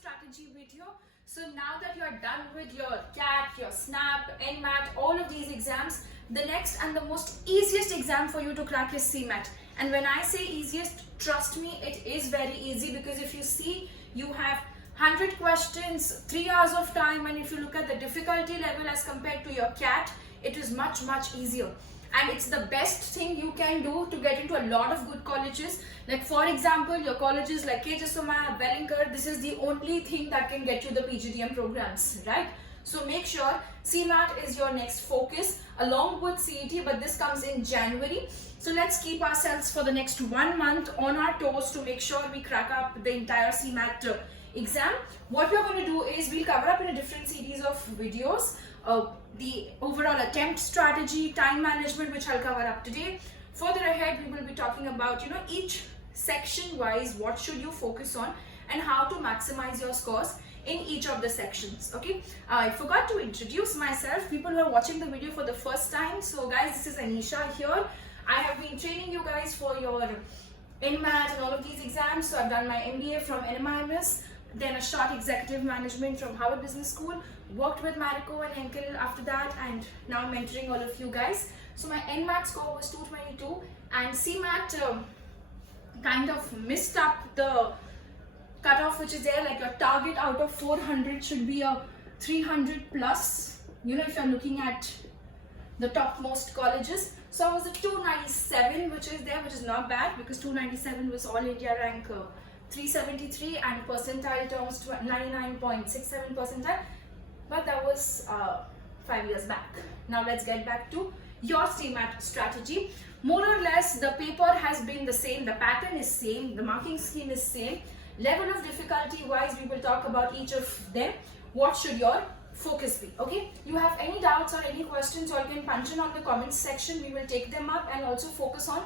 strategy video. So now that you're done with your CAT, your SNAP, NMAT, all of these exams, the next and the most easiest exam for you to crack is CMAT. And when I say easiest, trust me, it is very easy, because if you see, you have 100 questions, 3 hours of time, and if you look at the difficulty level as compared to your CAT, it is much easier. And it's the best thing you can do to get into a lot of good colleges. Like for example, your colleges like KJ Somaiya, Bellinger, this is the only thing that can get you the PGDM programs, right? So make sure CMAT is your next focus along with CET, but this comes in January. So let's keep ourselves for the next 1 month on our toes to make sure we crack up the entire CMAT exam. What we're going to do is we'll cover up in a different series of videos the overall attempt strategy, time management, which I'll cover up today. Further ahead, we will be talking about, each section wise, what should you focus on and how to maximize your scores in each of the sections. Okay, I forgot to introduce myself, people who are watching the video for the first time. So guys, this is Anisha here. I have been training you guys for your NMAT and all of these exams. So I've done my MBA from NMIMS, then a short executive management from Harvard Business School, worked with Marico and Henkel after that, and now I'm mentoring all of you guys. So my NMAT score was 222 and CMAT kind of missed up the cutoff which is there. Like your target out of 400 should be a 300 plus, if you're looking at the topmost colleges. So I was at 297, which is there, which is not bad, because 297 was all India rank 373 and percentile terms 99.67 percentile, but that was 5 years back. Now let's get back to your CMAT strategy. More or less the paper has been the same, the pattern is same, the marking scheme is same. Level of difficulty wise, we will talk about each of them. What should your focus be? Okay, you have any doubts or any questions, or you can punch in on the comments section. We will take them up and also focus on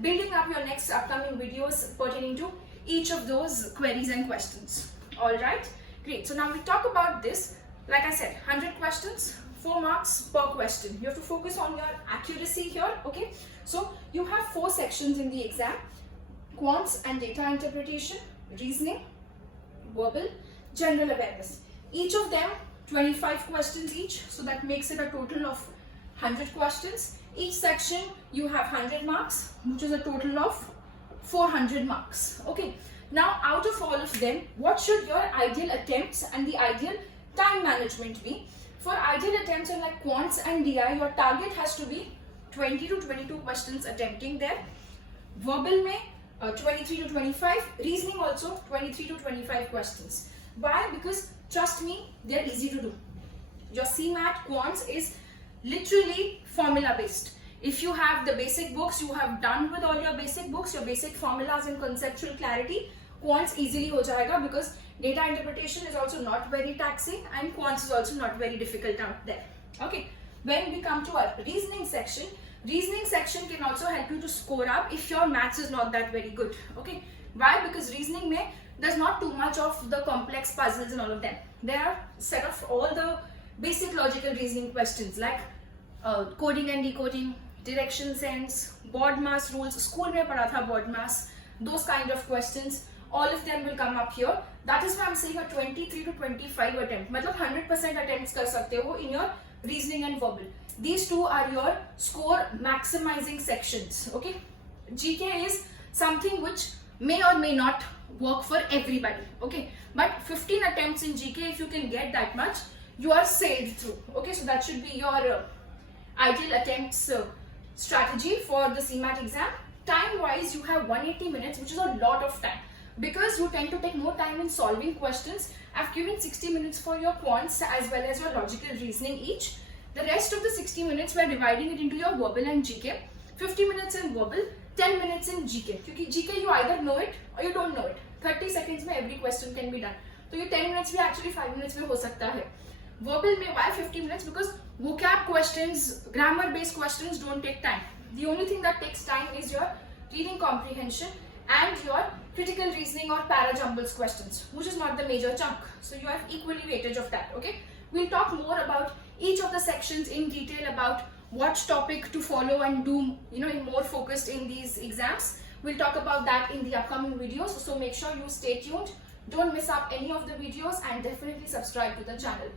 building up your next upcoming videos pertaining to each of those queries and questions. All right, great. So now we talk about this. Like I said, 100 questions, 4 marks per question. You have to focus on your accuracy here. Okay, so you have 4 sections in the exam: quants and data interpretation, reasoning, verbal, general awareness. Each of them 25 questions each, so that makes it a total of 100 questions. Each section you have 100 marks, which is a total of 400 marks. Okay, now out of all of them, what should your ideal attempts and the ideal time management be? For ideal attempts in like quants and DI, your target has to be 20 to 22 questions attempting there. Verbal mein 23 to 25, reasoning also 23 to 25 questions. Why? Because trust me, they're easy to do. Your CMAT quants is literally formula based. If you have the basic books, you have done with all your basic books, your basic formulas and conceptual clarity, quants easily ho jayega, because data interpretation is also not very taxing and quants is also not very difficult out there. Okay, when we come to our reasoning section can also help you to score up if your maths is not that very good. Okay, why? Because reasoning mein there's not too much of the complex puzzles and all of them. There are set of all the basic logical reasoning questions like coding and decoding, direction sense, BODMAS rules, school mein padha tha BODMAS, those kind of questions, all of them will come up here. That is why I'm saying a 23 to 25 attempt, matlab 100% attempts kar sakte ho in your reasoning and verbal. These two are your score maximizing sections. Okay, GK is something which may or may not work for everybody. Okay, but 15 attempts in GK, if you can get that much, you are sailed through. Okay, so that should be your ideal attempts strategy for the CMAT exam. Time wise, you have 180 minutes, which is a lot of time, because you tend to take more time in solving questions. I've given 60 minutes for your quants as well as your logical reasoning each. The rest of the 60 minutes we're dividing it into your verbal and GK. 50 minutes in verbal, 10 minutes in GK. Because GK you either know it or you don't know it. 30 seconds mein every question can be done. So your 10 minutes bhi actually 5 minutes mein ho sakta hai. Verbal mein why 50 minutes? Because vocab questions, grammar based questions don't take time. The only thing that takes time is your reading comprehension and your critical reasoning or para-jumbles questions, which is not the major chunk. So you have equally weightage of that. Okay, we'll talk more about each of the sections in detail, about what topic to follow and do, in more focused in these exams. We'll talk about that in the upcoming videos, so make sure you stay tuned. Don't miss up any of the videos and definitely subscribe to the channel.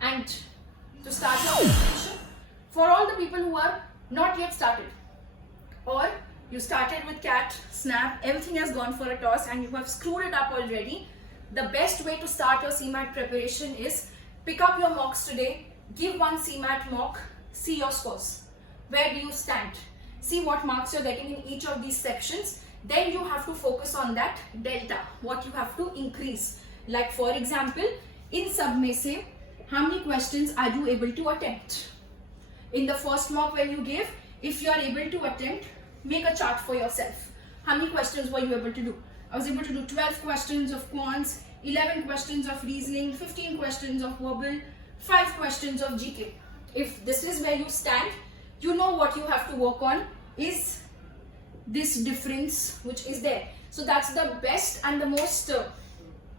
And to start your preparation, for all the people who are not yet started, or you started with CAT, SNAP, everything has gone for a toss and you have screwed it up already, the best way to start your CMAT preparation is pick up your mocks today, give one CMAT mock, see your scores. Where do you stand? See what marks you're getting in each of these sections. Then you have to focus on that delta, what you have to increase. Like for example, in submissive, how many questions are you able to attempt? In the first mock when you give, if you are able to attempt, make a chart for yourself. How many questions were you able to do? I was able to do 12 questions of quants, 11 questions of reasoning, 15 questions of verbal, 5 questions of GK. If this is where you stand, you know what you have to work on is this difference which is there. So that's the best and the most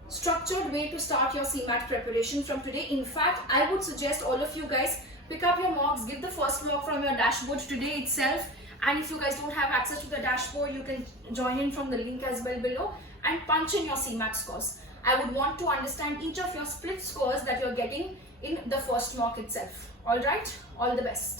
structured way to start your CMAT preparation from today. In fact, I would suggest all of you guys pick up your mocks, give the first mock from your dashboard today itself. And if you guys don't have access to the dashboard, you can join in from the link as well below and punch in your CMAT scores. I would want to understand each of your split scores that you're getting in the first mock itself. Alright, all the best.